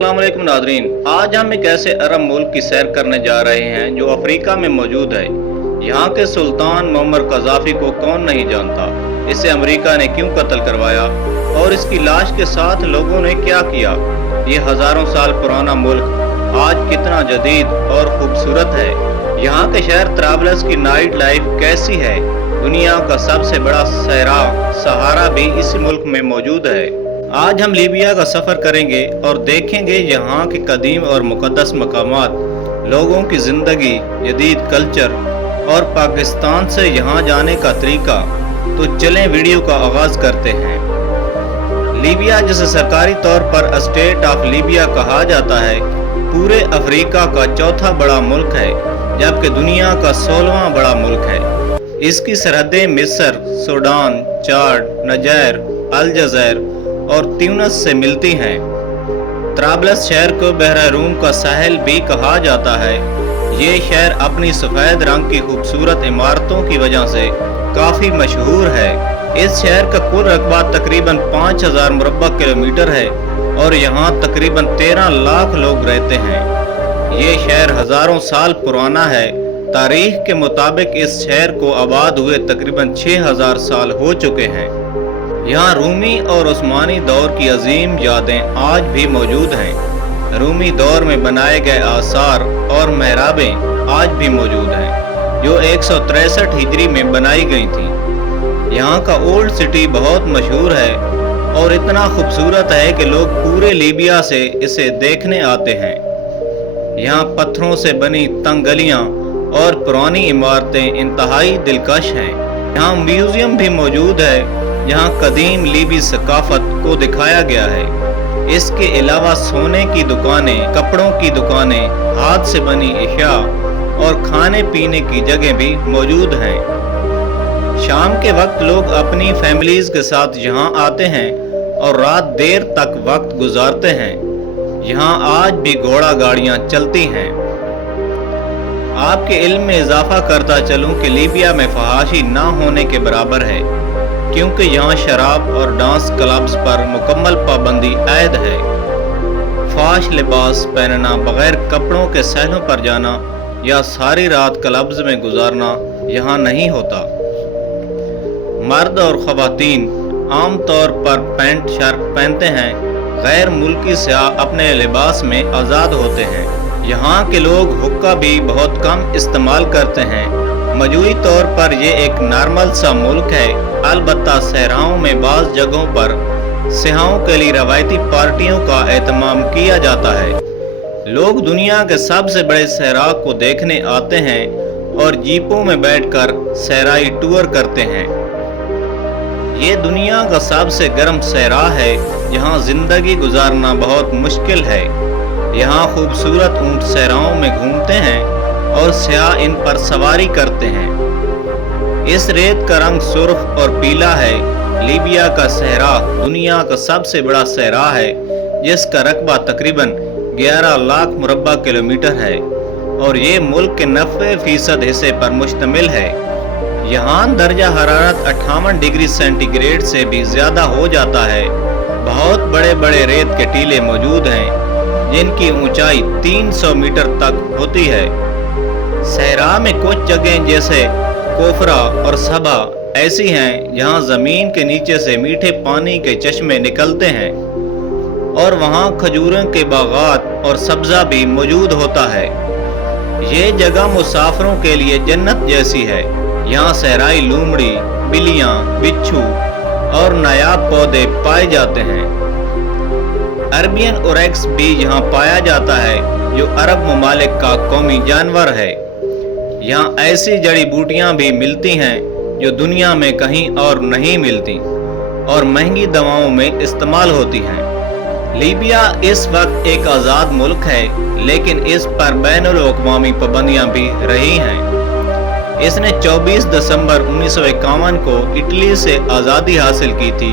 अस्सलाम वालेकुम नादरीन, आज हम एक ऐसे अरब मुल्क की सैर करने जा रहे हैं जो अफ्रीका में मौजूद है। यहाँ के सुल्तान मुअम्मर कज़ाफ़ी को कौन नहीं जानता। इसे अमेरिका ने क्यों कत्ल करवाया और इसकी लाश के साथ लोगों ने क्या किया। ये हज़ारों साल पुराना मुल्क आज कितना जदीद और खूबसूरत है। यहाँ के शहर तराबलस की नाइट लाइफ कैसी है। दुनिया का सबसे बड़ा सहरा सहारा भी इस मुल्क में मौजूद है। आज हम लीबिया का सफ़र करेंगे और देखेंगे यहाँ के कदीम और मुक़द्दस मकामात, लोगों की ज़िंदगी, जदीद कल्चर और पाकिस्तान से यहाँ जाने का तरीका। तो चलें वीडियो का आगाज़ करते हैं। लीबिया, जिसे सरकारी तौर पर स्टेट ऑफ लीबिया कहा जाता है, पूरे अफ्रीका का चौथा बड़ा मुल्क है, जबकि दुनिया का 16वां बड़ा मुल्क है। इसकी सरहदें मिस्र, सूडान, चाड, नजैर, अलजज़ैर और ट्यूनिस से मिलती हैं। तराबलस शहर को बहरा रूम का साहिल भी कहा जाता है। ये शहर अपनी सफ़ेद रंग की खूबसूरत इमारतों की वजह से काफ़ी मशहूर है। इस शहर का कुल रकबा तकरीबन 5000 मुरब्बा किलोमीटर है और यहाँ तकरीबन 13 लाख लोग रहते हैं। ये शहर हज़ारों साल पुराना है। तारीख के मुताबिक इस शहर को आबाद हुए तकरीबन 6000 साल हो चुके हैं। यहाँ रूमी और उस्मानी दौर की अजीम यादें आज भी मौजूद हैं। रूमी दौर में बनाए गए आसार और महराबें आज भी मौजूद हैं, जो 163 हिजरी में बनाई गई थी। यहाँ का ओल्ड सिटी बहुत मशहूर है और इतना खूबसूरत है कि लोग पूरे लीबिया से इसे देखने आते हैं। यहाँ पत्थरों से बनी तंग गलियाँ और पुरानी इमारतें इंतहाई दिलकश हैं। यहाँ म्यूजियम भी मौजूद है, यहाँ कदीम लीबी सकाफत को दिखाया गया है। इसके अलावा सोने की दुकानें, कपड़ों की दुकानें, हाथ से बनी अशिया और खाने पीने की जगह भी मौजूद हैं। शाम के वक्त लोग अपनी फैमिलीज के साथ यहाँ आते हैं और रात देर तक वक्त गुजारते हैं। यहाँ आज भी घोड़ा गाड़ियाँ चलती हैं। आपके इल्म में इजाफा करता चलूँ कि लीबिया में फहाशी ना होने के बराबर है, क्योंकि यहाँ शराब और डांस क्लब्स पर मुकम्मल पाबंदी आयद है। फाश लिबास पहनना, बगैर कपड़ों के सहलों पर जाना या सारी रात क्लब्स में गुजारना यहाँ नहीं होता। मर्द और ख़वातीन आम तौर पर पैंट शर्ट पहनते हैं। गैर मुल्की सयाह अपने लिबास में आज़ाद होते हैं। यहाँ के लोग हुक्का भी बहुत कम इस्तेमाल करते हैं। मजमूई तौर पर यह एक नॉर्मल सा मुल्क है। अलबत्ता सहराओं में बाज़ जगहों पर सियाहों के लिए रवायती पार्टियों का एहतमाम किया जाता है। लोग दुनिया के सबसे बड़े सहरा को देखने आते हैं और जीपों में बैठकर सहराई टूर करते हैं। ये दुनिया का सबसे गर्म सहरा है, जहाँ जिंदगी गुजारना बहुत मुश्किल है। यहाँ खूबसूरत ऊँट सहराओं में घूमते हैं और सयाह इन पर सवारी करते हैं। इस रेत का रंग सुर्ख और पीला है। लीबिया का सहरा दुनिया का सबसे बड़ा सहरा है, जिसका रकबा तकरीबन 11 लाख मुरब्बा किलोमीटर है और ये मुल्क के 90% हिस्से पर मुश्तमिल है। यहाँ दर्जा हरारत 58 डिग्री सेंटीग्रेड से भी ज़्यादा हो जाता है। बहुत बड़े बड़े रेत के टीले मौजूद हैं, जिनकी ऊंचाई 300 मीटर तक होती है। सहरा में कुछ जगहें जैसे कोफरा और सबा ऐसी हैं जहां ज़मीन के नीचे से मीठे पानी के चश्मे निकलते हैं और वहां खजूरों के बागात और सब्ज़ा भी मौजूद होता है। ये जगह मुसाफिरों के लिए जन्नत जैसी है। यहाँ सहराई लूमड़ी, बिल्लियाँ, बिच्छू और नायाब पौधे पाए जाते हैं। अरबियन ओरेक्स भी यहाँ पाया जाता है, जो अरब ममालिक का कौमी जानवर है। यहाँ ऐसी जड़ी बूटियाँ भी मिलती हैं जो दुनिया में कहीं और नहीं मिलती और महंगी दवाओं में इस्तेमाल होती हैं। लीबिया इस वक्त एक आज़ाद मुल्क है, लेकिन इस पर बैनुल-अक़वामी पाबंदियाँ भी रही हैं। इसने 24 दिसंबर 1951 को इटली से आज़ादी हासिल की थी।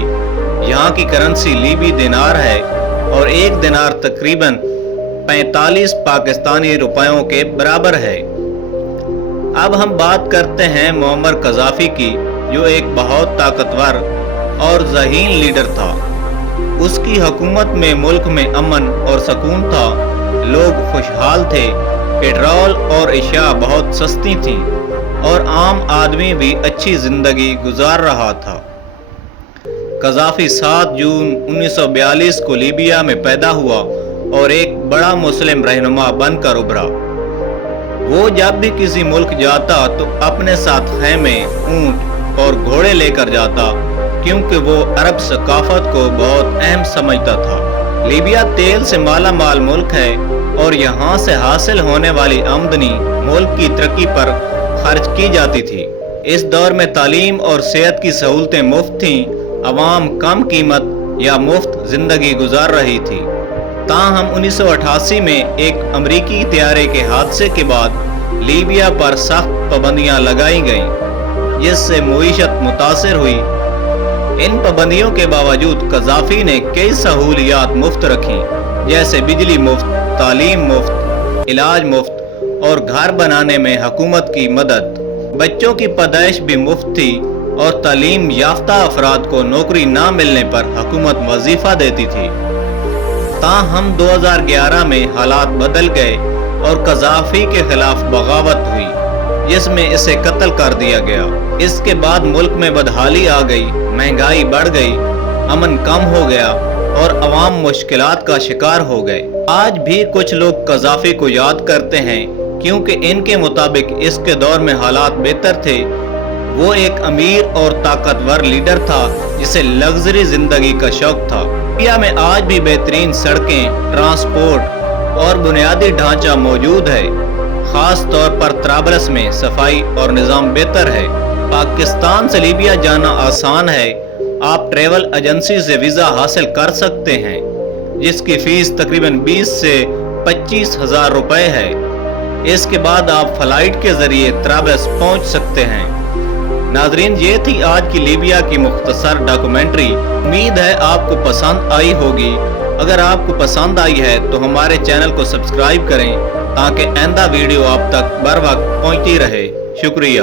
यहाँ की करेंसी लीबी दिनार है और एक दिनार तकरीबन 45 पाकिस्तानी रुपयों के बराबर है। अब हम बात करते हैं मुअम्मर कज़ाफ़ी की, जो एक बहुत ताकतवर और ज़हीन लीडर था। اس کی حکومت میں ملک میں امن اور سکون تھا، لوگ خوشحال تھے، پیٹرول اور اشیاء بہت سستی تھیں اور عام آدمی بھی اچھی زندگی گزار رہا تھا۔ قذافی 7 جون 1942 کو لیبیا میں پیدا ہوا اور ایک بڑا مسلم رہنما بن کر ابھرا۔ وہ جب بھی کسی ملک جاتا تو اپنے ساتھ خیمے، اونٹ اور گھوڑے لے کر جاتا، کیونکہ وہ عرب ثقافت کو بہت اہم سمجھتا تھا۔ لیبیا تیل سے مالا مال ملک ہے اور یہاں سے حاصل ہونے والی آمدنی ملک کی ترقی پر خرچ کی جاتی تھی۔ اس دور میں تعلیم اور صحت کی سہولتیں مفت تھیں، عوام کم قیمت یا مفت زندگی گزار رہی تھی۔ تاہم 1988 میں ایک امریکی طیارے کے حادثے کے بعد لیبیا پر سخت پابندیاں لگائی گئیں، جس سے معیشت متاثر ہوئی۔ ان پابندیوں کے باوجود قذافی نے کئی سہولیات مفت رکھیں، جیسے بجلی مفت، تعلیم مفت، علاج مفت اور گھر بنانے میں حکومت کی مدد۔ بچوں کی پیدائش بھی مفت تھی اور تعلیم یافتہ افراد کو نوکری نہ ملنے پر حکومت وظیفہ دیتی تھی۔ تاہم 2011 میں حالات بدل گئے اور قذافی کے خلاف بغاوت ہوئی، جس میں اسے قتل کر دیا گیا۔ اس کے بعد ملک میں بدحالی آ گئی، مہنگائی بڑھ گئی، امن کم ہو گیا اور عوام مشکلات کا شکار ہو گئے۔ آج بھی کچھ لوگ قذافی کو یاد کرتے ہیں، کیونکہ ان کے مطابق اس کے دور میں حالات بہتر تھے۔ وہ ایک امیر اور طاقتور لیڈر تھا جسے لگژری زندگی کا شوق تھا۔ لیبیا میں آج بھی بہترین سڑکیں، ٹرانسپورٹ اور بنیادی ڈھانچہ موجود ہے۔ خاص طور پر طرابلس میں صفائی اور نظام بہتر ہے۔ پاکستان سے لیبیا جانا آسان ہے۔ آپ ٹریول ایجنسی سے ویزا حاصل کر سکتے ہیں، جس کی فیس تقریباً 20 سے 25 ہزار روپے ہے۔ اس کے بعد آپ فلائٹ کے ذریعے طرابلس پہنچ سکتے ہیں۔ ناظرین، یہ تھی آج کی لیبیا کی مختصر ڈاکومنٹری۔ امید ہے آپ کو پسند آئی ہوگی۔ اگر آپ کو پسند آئی ہے تو ہمارے چینل کو سبسکرائب کریں تاکہ آئندہ ویڈیو آپ تک بر وقت پہنچتی رہے۔ شکریہ۔